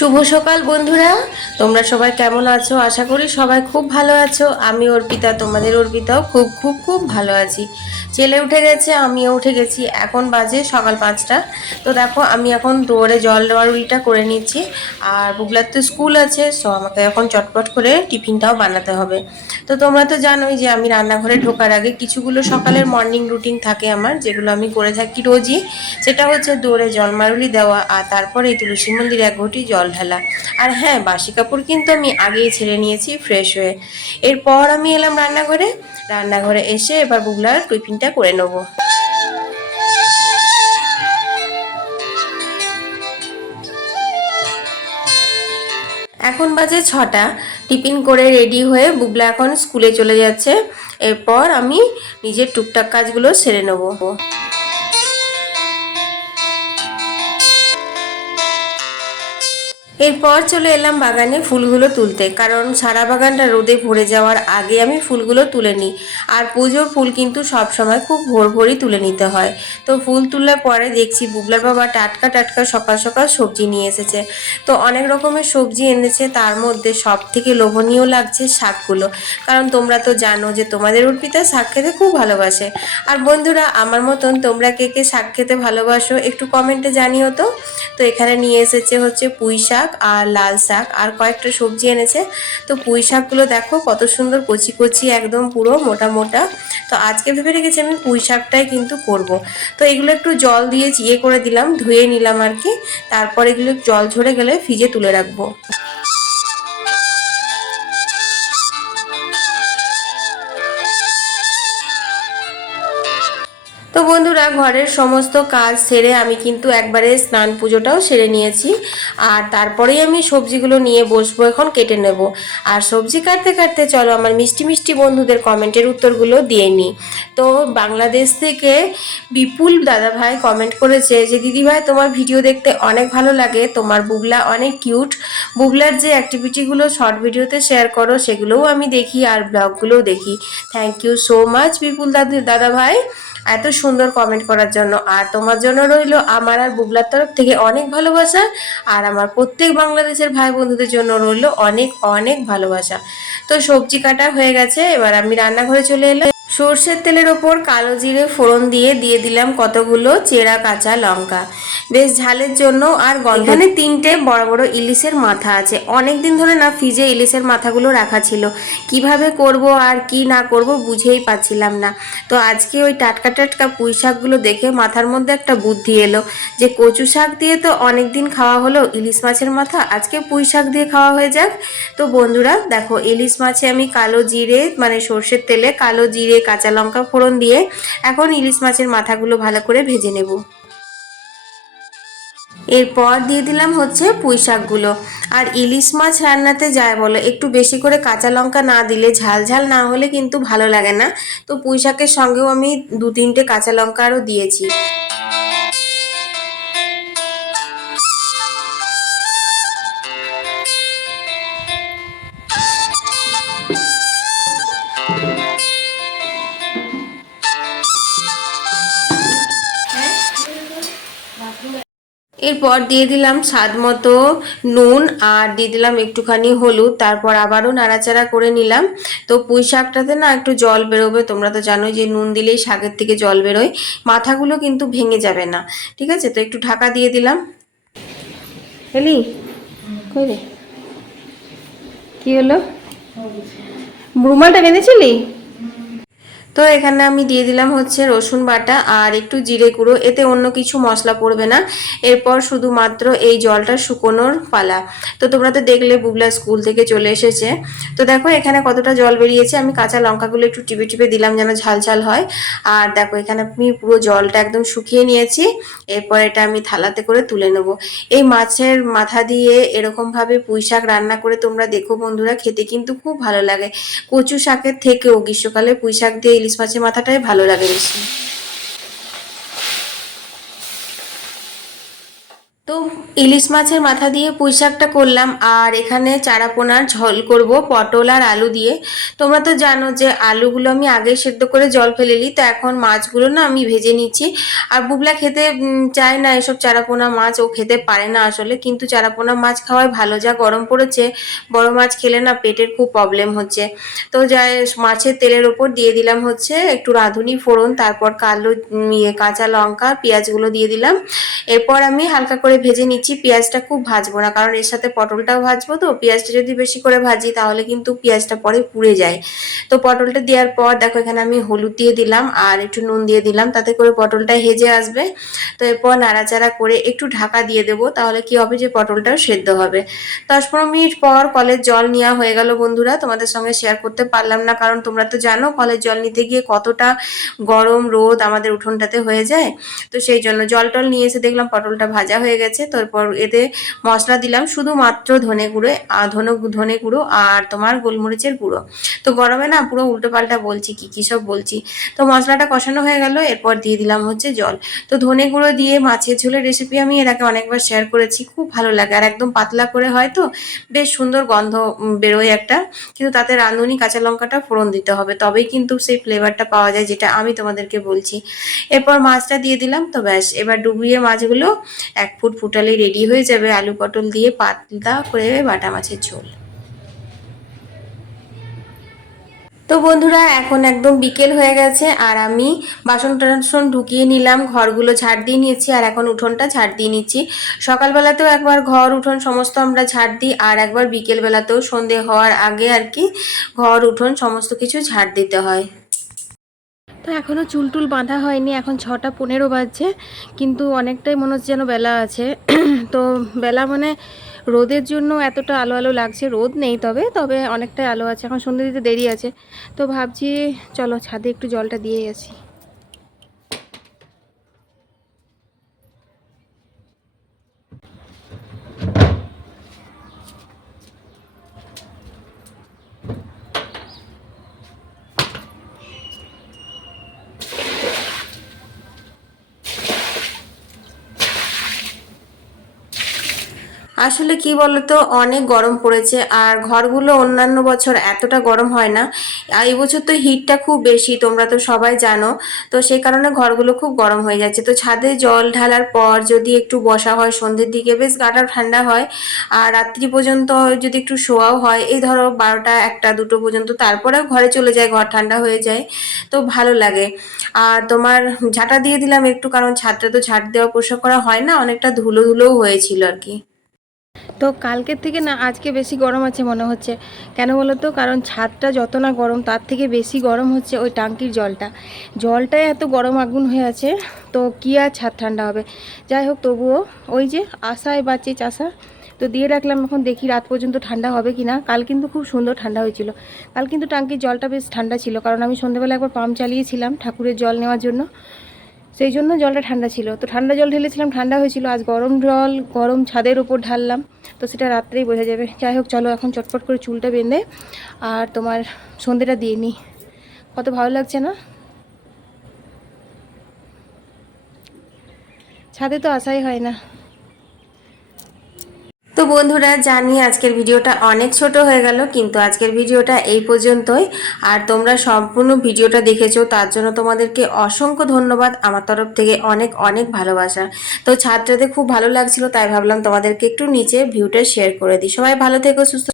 শুভ সকাল, বন্ধুরা। তোমরা সবাই কেমন আছো? আশা করি সবাই খুব ভালো আছো। আমি অর্পিতা, তোমাদের অর্পিতাও খুব খুব খুব ভালো আছি। ছেলে উঠে গেছে, আমিও উঠে গেছি। এখন বাজে সকাল পাঁচটা। তো দেখো, আমি এখন দৌড়ে জল দেওয়ারুলিটা করে নিচ্ছি। আর বুগলার তো স্কুল আছে, সো আমাকে এখন চটপট করে টিফিনটাও বানাতে হবে। তো তোমরা তো জানোই যে আমি রান্নাঘরে ঢোকার আগে কিছুগুলো সকালের মর্নিং রুটিন থাকে আমার, যেগুলো আমি করে থাকি রোজই। সেটা হচ্ছে দৌড়ে জল মারুলি দেওয়া আর তারপরে তুলসী মন্দিরে এক ঘটি জল ঢালা। আর হ্যাঁ বাসি কাপড় কিন্তু আমি আগেই ছেড়ে নিয়েছি, ফ্রেশ হয়ে। এরপর আমি এলাম রান্নাঘরে। রান্নাঘরে এসে এবার বুগলার টিফিনটা করে নেব। এখন বাজে ছটা। টিফিন করে রেডি হয়ে বুগলা এখন স্কুলে চলে যাচ্ছে। এরপর আমি নিজের টুকটাক কাজগুলো সেরে নেব। এরপর চলে এলাম বাগানে ফুলগুলো তুলতে, কারণ সারা বাগানটা রোদে ভরে যাওয়ার আগে আমি ফুলগুলো তুলে নিই। আর পুজোর ফুল কিন্তু সব সময় খুব ভোর ভোরই তুলে নিতে হয়। তো ফুল তুললে পরে দেখছি বুবলার বাবা টাটকা টাটকা সকাল সকাল সবজি নিয়ে এসেছে। তো অনেক রকমের সবজি এনেছে, তার মধ্যে সব থেকে লোভনীয় লাগছে শাকগুলো। কারণ তোমরা তো জানো যে তোমাদের উর্পিতা শাক খেতে খুব ভালোবাসে। আর বন্ধুরা, আমার মতন তোমরা কে কে শাক খেতে ভালোবাসো একটু কমেন্টে জানিও তো। তো এখানে নিয়ে এসেছে হচ্ছে পুঁই শাক আর লাল শাক আর কয়েকটা সবজি এনেছে। তো পুঁই শাকগুলো দেখো কত সুন্দর কচি কচি একদম পুরো মোটা মোটা। তো আজকে ভেবে রেখেছি আমি পুঁই শাকটাই কিন্তু করব। তো এগুলো একটু জল দিয়ে চিয়ে করে দিলাম, ধুয়ে নিলাম আর কি। তারপর এগুলো জল ঝরে গেলে ফ্রিজে তুলে রাখব। তো বন্ধুরা, ঘরের সমস্ত কাজ সেরে আমি কিন্তু একবারে স্নান পুজোটাও সেরে নিয়েছি। আর তারপরেই আমি সবজিগুলো নিয়ে বসবো এখন, কেটে নেব। আর সবজি কাটতে কাটতে চলো আমার মিষ্টি মিষ্টি বন্ধুদের কমেন্টের উত্তরগুলো দিয়ে নিই তো বাংলাদেশ থেকে বিপুল দাদাভাই কমেন্ট করেছে যে, দিদিভাই, তোমার ভিডিও দেখতে অনেক ভালো লাগে। তোমার বুবলা অনেক কিউট। বুবলার যে অ্যাক্টিভিটিগুলো শর্ট ভিডিওতে শেয়ার করো, সেগুলোও আমি দেখি আর ব্লগগুলোও দেখি। Thank you so much Bipul দাদা দাদা ভাই এত সুন্দর কমেন্ট করার জন্য। আর তোমার জন্য রইল আমার আর বুবলার তরফ থেকে অনেক ভালোবাসা। আর আমার প্রত্যেক বাংলাদেশের ভাই বন্ধুদের জন্য রইল অনেক অনেক ভালোবাসা। তো সবজি কাটা হয়ে গেছে, এবার আমি রান্নাঘরে চলে এলাম। সর্ষের তেলের ওপর কালো জিরে ফোড়ন দিয়ে দিয়ে দিলাম কতগুলো চেরা কাঁচা লঙ্কা। বেশ ঝালের জন্য আর গন্ধ এখানে তিনটে বড় বড় ইলিশের মাথা আছে। অনেক দিন ধরে না ফ্রিজে ইলিশের মাথাগুলো রাখা ছিল। কীভাবে করব আর কি না করব বুঝেই পাচ্ছিলাম না। তো আজকে ওই টাটকা টাটকা পুঁই শাকগুলো দেখে মাথার মধ্যে একটা বুদ্ধি এলো যে কচু শাক দিয়ে তো অনেক দিন খাওয়া হলো, ইলিশ মাছের মাথা। আজকে পুঁই শাক দিয়ে খাওয়া হয়ে যাক। তো বন্ধুরা, দেখো ইলিশ মাছে আমি কালো জিরে মানে সর্ষের তেলে কালো জিরে কাঁচা লঙ্কা ফোড়ন দিয়ে এখন ইলিশ মাছের মাথাগুলো ভালো করে ভেজে নেব। এরপর দিয়ে দিলাম হচ্ছে পুঁই শাকগুলো। আর ইলিশ মাছ রান্নাতে যায় বলো, একটু বেশি করে কাঁচা লঙ্কা না দিলে ঝাল ঝাল না হলে কিন্তু ভালো লাগে না। তো পুঁই শাকের সঙ্গেও আমি দু তিনটে কাঁচা লঙ্কা আরও দিয়েছি। এরপর দিয়ে দিলাম স্বাদ মতো নুন আর দিয়ে দিলাম একটুখানি হলুদ। তারপর আবারও নাড়াচাড়া করে নিলাম। তো পুঁই শাকটাতে না একটু জল বেরোবে। তোমরা তো জানোই যে নুন দিলেই শাকের থেকে জল বেরোয়। মাথাগুলো কিন্তু ভেঙে যাবে না। ঠিক আছে? তো একটু ঢাকা দিয়ে দিলাম। এলি? রে? কি হলো? রুমালটা বেঁধেছিলি? তো এখানে আমি দিয়ে দিলাম হচ্ছে রসুন বাটা আর একটু জিরে গুঁড়ো। এতে অন্য কিছু মশলা পড়বে না। এরপর শুধুমাত্র এই জলটা শুকোনোর পালা। তো তোমরা তো দেখলে বুবলা স্কুল থেকে চলে এসেছে। তো দেখো এখানে কতটা জল বেরিয়েছে। আমি কাঁচা লঙ্কাগুলো একটু টিপে টিপে দিলাম যেন ঝাল ঝাল হয়। আর দেখো এখানে আমি পুরো জলটা একদম শুকিয়ে নিয়েছি। এরপর এটা আমি থালাতে করে তুলে নেব। এই মাছের মাথা দিয়ে এরকমভাবে পুঁই শাক রান্না করে তোমরা দেখো বন্ধুরা, খেতে কিন্তু খুব ভালো লাগে। কচু শাকের থেকেও গ্রীষ্মকালে পুঁই শাক দিয়ে ইলিশ মাছের মাথাটাই ভালো লাগে বেশি। তো ইলিশ মাছের মাথা দিয়ে পুঁই শাকটা করলাম, আর এখানে চারাপোনার ঝোল করব, পটল আর আলু দিয়ে। তোমরা তো জানো যে আলুগুলো আমি আগে সেদ্ধ করে জল ফেলে নিই, তো এখন মাছগুলো না আমি ভেজে নিচ্ছি। আর বুবলা খেতে চায় না এসব চারাপোনা মাছ, ও খেতে পারে না আসলে, কিন্তু চারাপোনা মাছ খাওয়ায় ভালো, যা গরম পড়েছে, বড় মাছ খেলে না পেটের খুব প্রবলেম হচ্ছে। তো যাই মাছের তেলের ওপর দিয়ে দিলাম হচ্ছে একটু রাঁধুনি ফোড়ন, তারপর কালো ইয়ে কাঁচা লঙ্কা, পেঁয়াজগুলো দিয়ে দিলাম। এরপর আমি হালকা করে ভেজে নিচ্ছি। পেঁয়াজটা খুব ভাজবো না, কারণ এর সাথে পটলটাও ভাজবো তো। পেঁয়াজটা যদি বেশি করে ভাজি, তাহলে কিন্তু পেঁয়াজটা পরে পুড়ে যায়। তো পটলটা দেওয়ার পর, দেখো এখানে আমি হলুদ দিয়ে দিলাম আর একটু নুন দিয়ে দিলাম, তাতে করে পটলটা হেজে আসবে। তো এরপর নাড়াচাড়া করে একটু ঢাকা দিয়ে দেবো, তাহলে কি হবে যে পটলটাও সেদ্ধ হবে। দশ পনেরো মিনিট পর কলের জল নেওয়া হয়ে গেল বন্ধুরা, তোমাদের সঙ্গে শেয়ার করতে পারলাম না, কারণ তোমরা তো জানো কলের জল নিতে গিয়ে কতটা গরম রোদ আমাদের উঠোনটাতে হয়ে যায়। তো সেই জন্য জল টল নিয়ে এসে দেখলাম পটলটা ভাজা হয়ে গেছে তারপর এতে মশলা দিলাম শুধুমাত্র ধনে গুঁড়ো আর ধনে ধনে গুঁড়ো আর তোমার গোলমরিচের গুঁড়ো। তো গরমে না পুরো উল্টো পাল্টা বলছি, কি, কী সব বলছি। তো মশলাটা কষানো হয়ে গেল, এরপর দিয়ে দিলাম হচ্ছে জল। তো ধনে গুঁড়ো দিয়ে মাছের ঝোলের রেসিপি আমি এর আগে অনেকবার শেয়ার করেছি, খুব ভালো লাগে। আর একদম পাতলা করে হয় তো, বেশ সুন্দর গন্ধ বেরোয় একটা। কিন্তু তাতে রাঁধুনি কাঁচা লঙ্কাটা ফোড়ন দিতে হবে, তবেই কিন্তু সেই ফ্লেভারটা পাওয়া যায়, যেটা আমি তোমাদেরকে বলছি। এরপর মাছটা দিয়ে দিলাম, তো ব্যাস। এবার ডুবিয়ে মাছগুলো এক ফুট ফুটালেই রেডি হয়ে যাবে আলু পটল দিয়ে পাতলা করে বাটা মাছের ঝোল। তো বন্ধুরা, এখন একদম বিকেল হয়ে গেছে আর আমি বাসন টাসন ঢুকিয়ে নিলাম, ঘরগুলো ঝাড় দিয়ে নিয়েছি আর এখন উঠোনটা ঝাড় দিয়ে নিচ্ছি। সকালবেলাতেও একবার ঘর, উঠোন সমস্ত আমরা ঝাড় দিই আর একবার বিকেলবেলাতেও সন্ধে হওয়ার আগে আর কি ঘর, উঠোন সমস্ত কিছু ঝাড় দিতে হয়। এখনও চুলটুল বাঁধা হয়নি, এখন ছটা পনেরো বাজছে, কিন্তু অনেকটাই মনে হচ্ছে যেন বেলা আছে। তো বেলা মানে রোদের জন্য এতটা আলো আলো লাগছে, রোদ নেই তবে তবে অনেকটাই আলো আছে, এখন সন্ধ্যে দিতে দেরি আছে। তো ভাবছি, চলো ছাদে একটু জলটা দিয়ে আসি। আসলে কি বলতো, অনেক গরম পড়েছে আর ঘরগুলো অন্যান্য বছর এতটা গরম হয় না। আর এই বছর তো হিটটা খুব বেশি, তোমরা তো সবাই জানো। তো সেই কারণে ঘরগুলো খুব গরম হয়ে যাচ্ছে। তো ছাদে জল ঢালার পর যদি একটু বসা হয়, সন্ধ্যের দিকে বেশ গাটা ঠান্ডা হয়। আর রাত্রি পর্যন্ত যদি একটু শোয়াও হয়, এই ধরো বারোটা, একটা, দুটো পর্যন্ত, তারপরেও ঘরে চলে যায়, ঘর ঠান্ডা হয়ে যায়। তো ভালো লাগে। আর তোমার ঝাঁটা দিয়ে দিলাম একটু, কারণ ছাদটা তো ঝাঁট দেওয়া পোষা করা হয় না, অনেকটা ধুলো ধুলোও হয়েছিল আর কি। তো কালকের থেকে না আজকে বেশি গরম আছে মনে হচ্ছে। কেন বলো তো? কারণ ছাদটা যত না গরম, তার থেকে বেশি গরম হচ্ছে ওই টাঙ্কির জলটা। জলটাই এত গরম আগুন হয়ে আছে, তো কী আর ছাদ ঠান্ডা হবে? যাই হোক, তবুও ওই যে আশায় বাঁচে চাষা, তো দিয়ে রাখলাম এখন দেখি রাত পর্যন্ত ঠান্ডা হবে কি না কাল কিন্তু খুব সুন্দর ঠান্ডা হয়েছিল। কাল কিন্তু টাঙ্কির জলটা বেশ ঠান্ডা ছিল, কারণ আমি সন্ধ্যেবেলা একবার পাম্প চালিয়েছিলাম ঠাকুরের জল নেওয়ার জন্য। সেই জন্য জলটা ঠান্ডা ছিল। তো ঠান্ডা জল ঢেলেছিলাম, ঠান্ডা হয়েছিল। আজ গরম জল, গরম ছাদের ওপর ঢাললাম। তো সেটা রাত্রেই বোঝা যাবে। যাই হোক, চলো এখন চটপট করে চুলটা বেঁধে আর তোমার সন্ধেটা দিয়ে নিই কত ভালো লাগছে না? ছাদে তো আসাই হয় না। তো বন্ধুরা, জানি আজকের ভিডিওটা অনেক ছোট হয়ে গেল, কিন্তু আজকের ভিডিওটা এই পর্যন্তই। আর তোমরা সম্পূর্ণ ভিডিওটা দেখেছ, তার জন্য তোমাদেরকে অসংখ্য ধন্যবাদ। আমার তরফ থেকে অনেক অনেক ভালোবাসা। তো ছাত্রদের খুব ভালো লাগছিল, তাই ভাবলাম তোমাদেরকে একটু নিচে ভিউটা শেয়ার করে দিই। সবাই ভালো থেকো, সুস্থ